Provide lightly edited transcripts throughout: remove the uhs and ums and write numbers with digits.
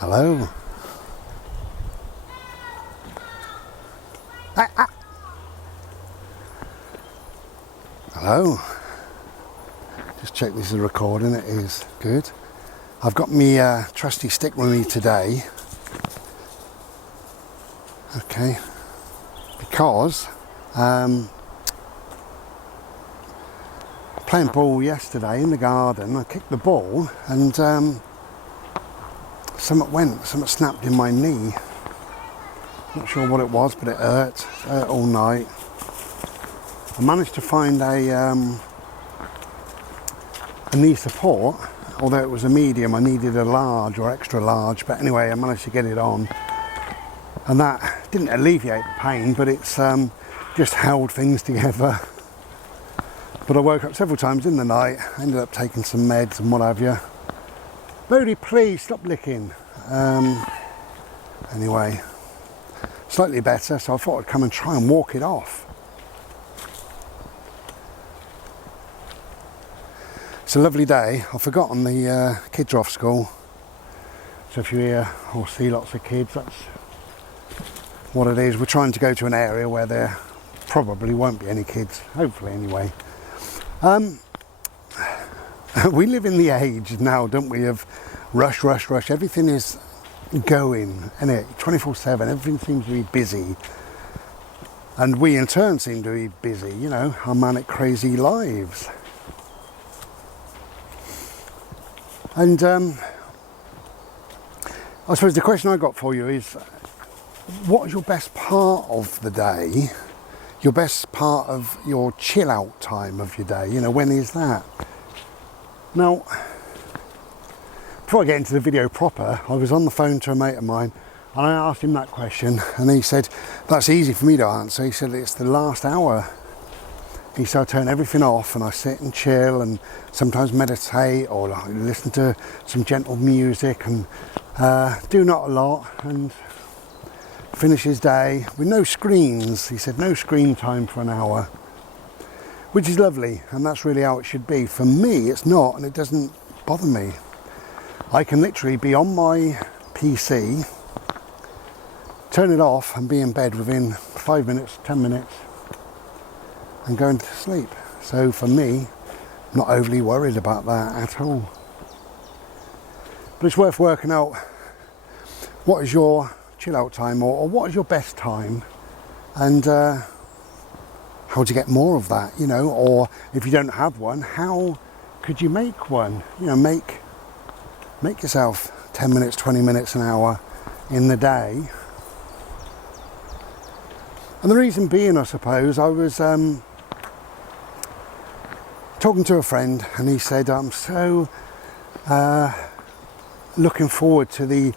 Hello. Hello. Just check this is recording. It is good. I've got my trusty stick with me today. Okay. Because playing ball yesterday in the garden, I kicked the ball and something snapped in my knee. Not sure what it was, but it hurt all night. I managed to find a knee support, although it was a medium. I needed a large or extra large, but anyway, I managed to get it on, and that didn't alleviate the pain, but it's just held things together. But I woke up several times in the night, ended up taking some meds and what have you. Bodie, please stop licking. Anyway, slightly better, so I thought I'd come and try and walk it off. It's a lovely day. I've forgotten the kids are off school, so if you hear or see lots of kids, that's what it is. We're trying to go to an area where there probably won't be any kids, hopefully anyway. We live in the age now, don't we, of rush. Everything is going, isn't it? 24/7, everything seems to be busy. And we in turn seem to be busy, you know, our manic, crazy lives. And I suppose the question I got for you is, what is your best part of the day? Your best part of your chill out time of your day? You know, when is that? Now, before I get into the video proper, I was on the phone to a mate of mine and I asked him that question, and he said, that's easy for me to answer. He said, it's the last hour. He said, I turn everything off and I sit and chill and sometimes meditate or listen to some gentle music and do not a lot, and finish his day with no screens. He said, no screen time for an hour, which is lovely, and that's really how it should be. For me, it's not, and it doesn't bother me. I can literally be on my PC, turn it off and be in bed within 5 minutes, 10 minutes and going to sleep. So for me, I'm not overly worried about that at all. But it's worth working out what is your chill out time, or what is your best time, and how to get more of that, you know, or if you don't have one, how could you make one? You know, make yourself 10 minutes, 20 minutes, an hour in the day. And the reason being, I suppose, I was talking to a friend and he said, I'm so looking forward to the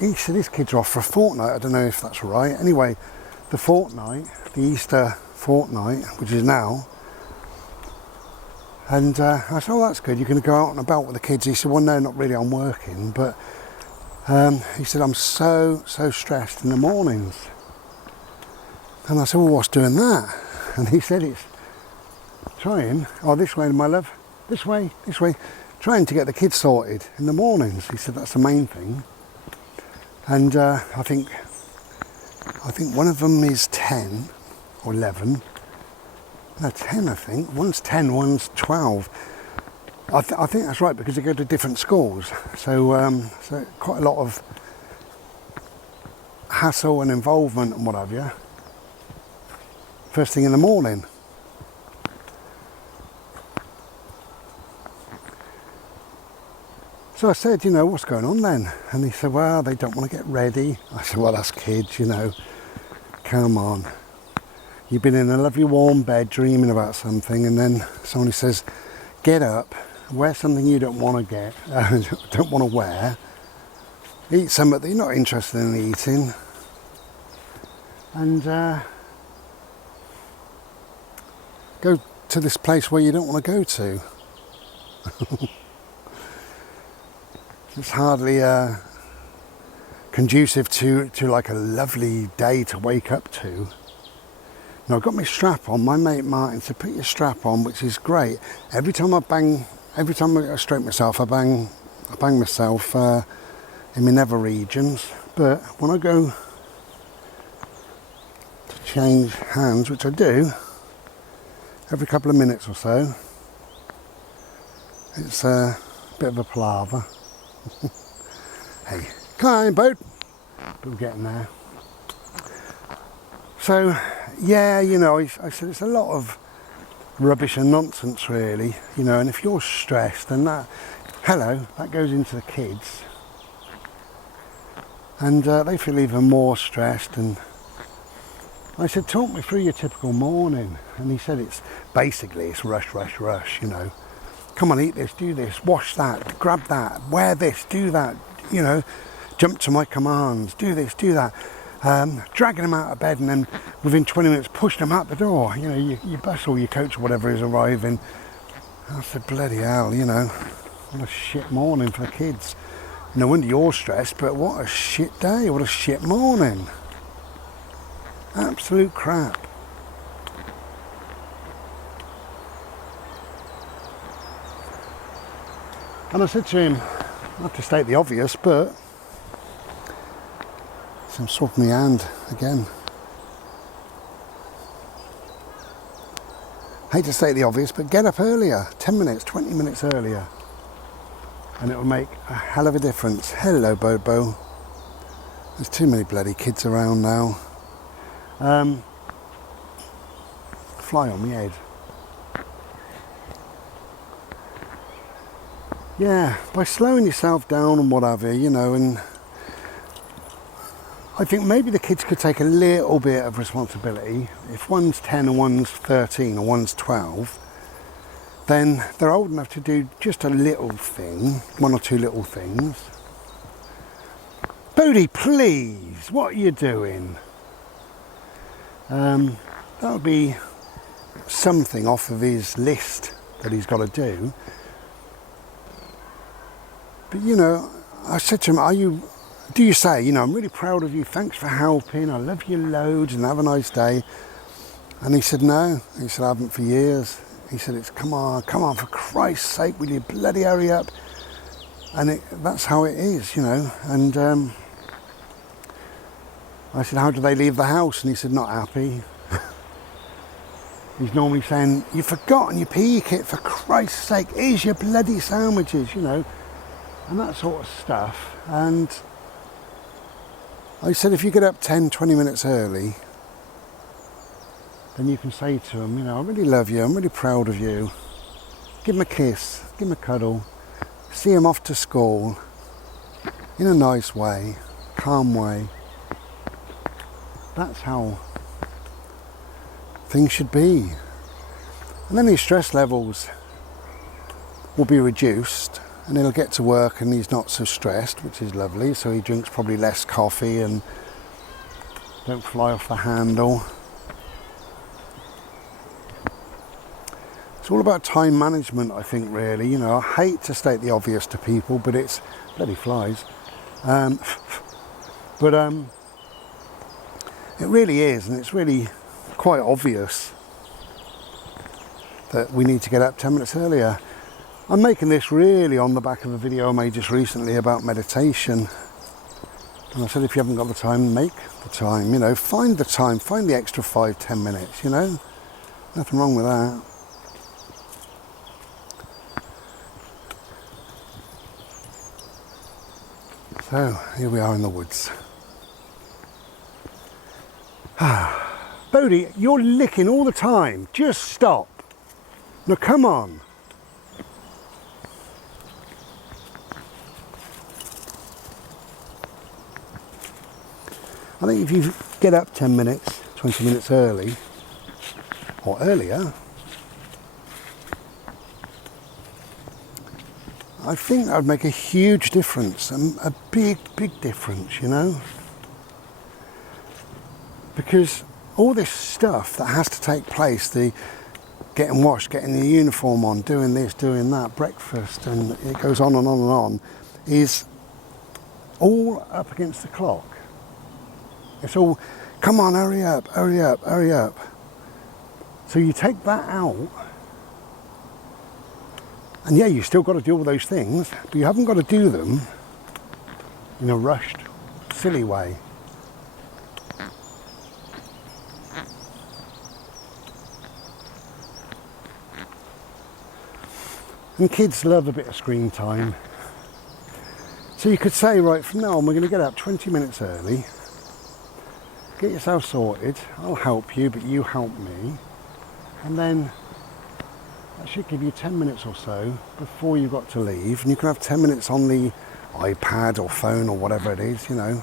he said his kids are off for a fortnight. I don't know if that's right. Anyway, the fortnight, the Easter fortnight, which is now. And I said, oh, that's good. You're going to go out and about with the kids. He said, well, no, not really. I'm working. But he said, I'm so stressed in the mornings. And I said, well, what's doing that? And he said, it's trying, oh, this way, my love, this way, trying to get the kids sorted in the mornings. He said, that's the main thing. And I think one of them is 10 or 11. No, 10, I think. One's 10, one's 12. I think that's right, because they go to different schools. So, so quite a lot of hassle and involvement and what have you. First thing in the morning. So I said, you know, what's going on then? And he said, well, they don't want to get ready. I said, well, that's kids, you know. Come on. You've been in a lovely warm bed dreaming about something, and then somebody says, get up, wear something you don't want to get, don't want to wear, eat something that you're not interested in eating, and go to this place where you don't want to go to. It's hardly conducive to like a lovely day to wake up to. Now, I've got my strap on. My mate Martin said, put your strap on, which is great. Every time I stroke myself, I bang myself in my nether regions, but when I go to change hands, which I do every couple of minutes or so, it's a bit of a palaver. Hey, come on, boat. But we're getting there. So, yeah, you know, I said it's a lot of rubbish and nonsense, really, you know, and if you're stressed, then that goes into the kids, and they feel even more stressed. And I said, talk me through your typical morning, and he said it's rush, rush, rush, you know. Come on, eat this, do this, wash that, grab that, wear this, do that, you know, jump to my commands, do this, do that. Dragging them out of bed, and then within 20 minutes pushing them out the door. You know, your bus or your coach or whatever is arriving. I said, bloody hell, you know, what a shit morning for the kids. No wonder you're stressed, but what a shit day, what a shit morning. Absolute crap. And I said to him, not to state the obvious, but I'm swapping my hand again. Hate to state the obvious, but get up earlier, 10 minutes, 20 minutes earlier, and it will make a hell of a difference. Hello, Bobo. There's too many bloody kids around now. Fly on my head. Yeah, by slowing yourself down and whatever, you know, and I think maybe the kids could take a little bit of responsibility. If one's 10 and one's 13 or one's 12, then they're old enough to do just a little thing, one or two little things. Bodie, please, what are you doing? That would be something off of his list that he's got to do. But, you know, I said to him, do you say, you know, I'm really proud of you, thanks for helping, I love you loads and have a nice day? And he said, no. He said, I haven't for years. He said, it's come on, for Christ's sake, will you bloody hurry up? And that's how it is, you know. And I said, how do they leave the house? And he said, not happy. He's normally saying, you've forgotten your PE kit, for Christ's sake, here's your bloody sandwiches, you know, and that sort of stuff. And I said, if you get up 10, 20 minutes early, then you can say to them, you know, I really love you, I'm really proud of you. Give them a kiss, give them a cuddle, see them off to school in a nice way, calm way. That's how things should be. And then his stress levels will be reduced, and he'll get to work and he's not so stressed, which is lovely. So he drinks probably less coffee and don't fly off the handle. It's all about time management, I think, really. You know, I hate to state the obvious to people, but it's bloody flies. But it really is, and it's really quite obvious that we need to get up 10 minutes earlier. I'm making this really on the back of a video I made just recently about meditation. And I said, if you haven't got the time, make the time, you know, find the time, find the extra 5-10 minutes, you know, nothing wrong with that. So, here we are in the woods. Bodie, you're licking all the time, just stop. Now come on. I think if you get up 10 minutes, 20 minutes early, or earlier, I think that would make a huge difference, a big, big difference, you know? Because all this stuff that has to take place, the getting washed, getting the uniform on, doing this, doing that, breakfast, and it goes on and on and on, is all up against the clock. It's all, come on, hurry up, hurry up, hurry up. So you take that out, and yeah, you still got to do all those things, but you haven't got to do them in a rushed, silly way. And kids love a bit of screen time. So you could say, right, from now on we're going to get up 20 minutes early, get yourself sorted, I'll help you, but you help me, and then that should give you 10 minutes or so before you've got to leave, and you can have 10 minutes on the iPad or phone or whatever it is, you know.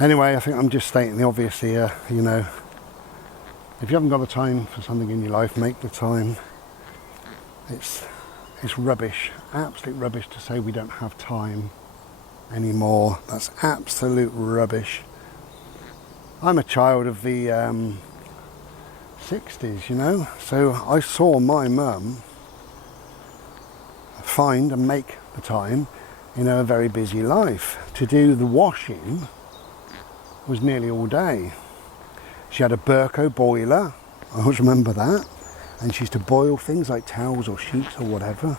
Anyway, I think I'm just stating the obvious here, you know. If you haven't got the time for something in your life, make the time. It's rubbish, absolute rubbish to say we don't have time anymore. That's absolute rubbish. I'm a child of the 60s, you know, so I saw my mum find and make the time in her very busy life. To do the washing was nearly all day. She had a Burco boiler, I always remember that, and she used to boil things like towels or sheets or whatever,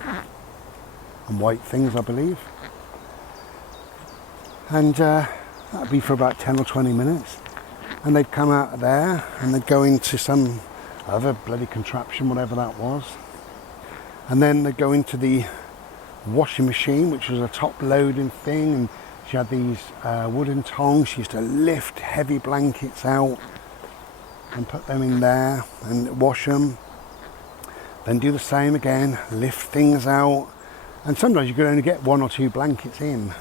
and white things, I believe. And that'd be for about 10 or 20 minutes. And they'd come out of there and they'd go into some other bloody contraption, whatever that was. And then they'd go into the washing machine, which was a top loading thing, and she had these wooden tongs. She used to lift heavy blankets out and put them in there and wash them. Then do the same again, lift things out. And sometimes you could only get 1 or 2 blankets in.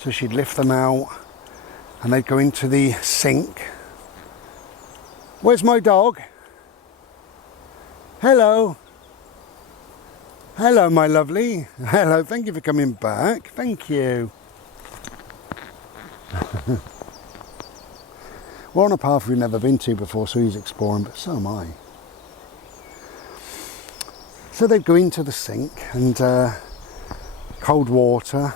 So she'd lift them out and they'd go into the sink. Where's my dog? Hello. Hello, my lovely. Hello, thank you for coming back. Thank you. We're on a path we've never been to before, so he's exploring, but so am I. So they'd go into the sink and cold water,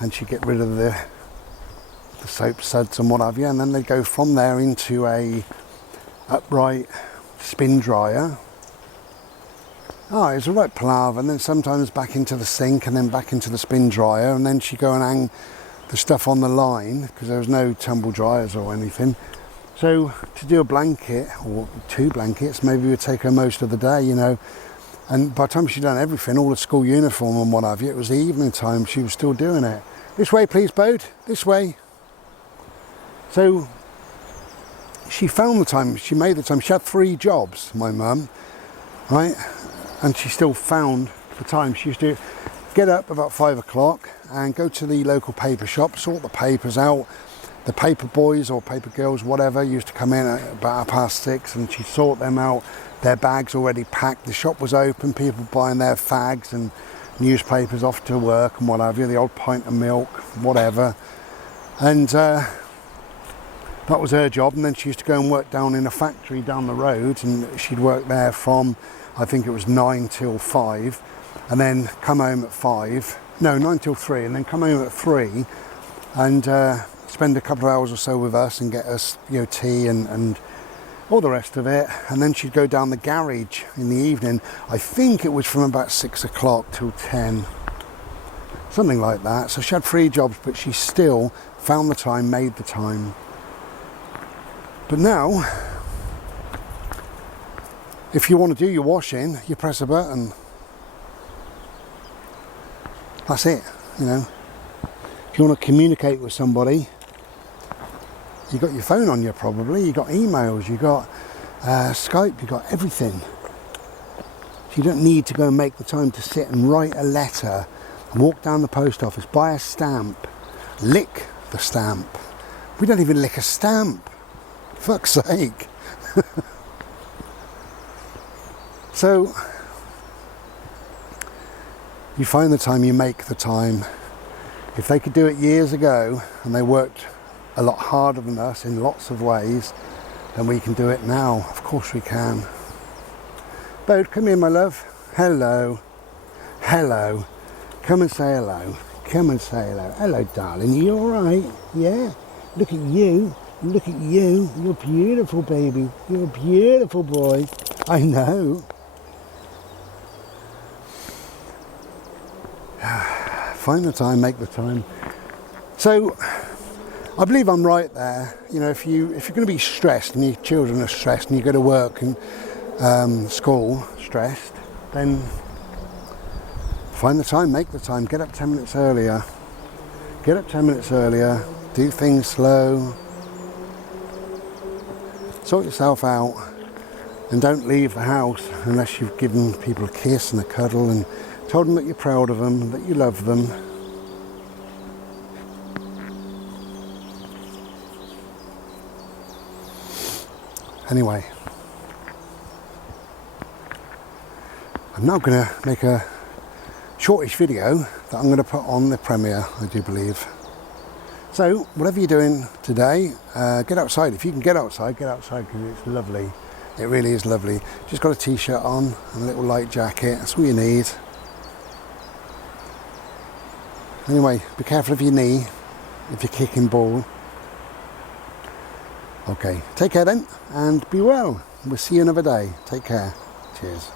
and she'd get rid of the soap suds and what have you, and then they'd go from there into a upright spin dryer. Oh, it was a right palaver, and then sometimes back into the sink and then back into the spin dryer, and then she'd go and hang the stuff on the line because there was no tumble dryers or anything. So to do a blanket or 2 blankets maybe would take her most of the day, you know. And by the time she'd done everything, all the school uniform and what have you, it was the evening time, she was still doing it. This way please, Bode, this way. So she found the time, she made the time. She had 3 jobs, my mum, right? And she still found the time. She used to get up about 5 o'clock and go to the local paper shop, sort the papers out. The paper boys or paper girls, whatever, used to come in at about 6:30, and she'd sort them out, their bags already packed. The shop was open, people buying their fags and newspapers off to work and what have you, the old pint of milk, whatever. And that was her job. And then she used to go and work down in a factory down the road, and she'd work there from, I think it was 9 till 5, and then come home at 5. No, 9 till 3, and then come home at 3 and spend a couple of hours or so with us and get us, you know, tea and all the rest of it. And then she'd go down the garage in the evening. I think it was from about 6 o'clock till 10, something like that. So she had 3 jobs, but she still found the time, made the time. But now, if you want to do your washing, you press a button. That's it, you know. If you want to communicate with somebody, you got your phone on you probably, you got emails, you got Skype, you got everything. So you don't need to go and make the time to sit and write a letter and walk down the post office, buy a stamp, lick the stamp. We don't even lick a stamp, fuck's sake. So you find the time, you make the time. If they could do it years ago and they worked a lot harder than us in lots of ways, then we can do it now. Of course we can. Bode, come here, my love. Hello. Hello. Come and say hello. Come and say hello. Hello, darling. You all right? Yeah? Look at you. Look at you. You're beautiful, baby. You're a beautiful boy. I know. Find the time, make the time. So I believe I'm right there. You know, if you're going to be stressed and your children are stressed and you go to work and school stressed, then find the time, make the time. Get up 10 minutes earlier. Get up 10 minutes earlier. Do things slow. Sort yourself out. And don't leave the house unless you've given people a kiss and a cuddle and told them that you're proud of them, that you love them. Anyway, I'm now going to make a shortish video that I'm going to put on the premiere, I do believe. So, whatever you're doing today, get outside. If you can get outside because it's lovely. It really is lovely. Just got a t-shirt on and a little light jacket. That's all you need. Anyway, be careful of your knee if you're kicking ball. Okay, take care then and be well. We'll see you another day. Take care. Cheers.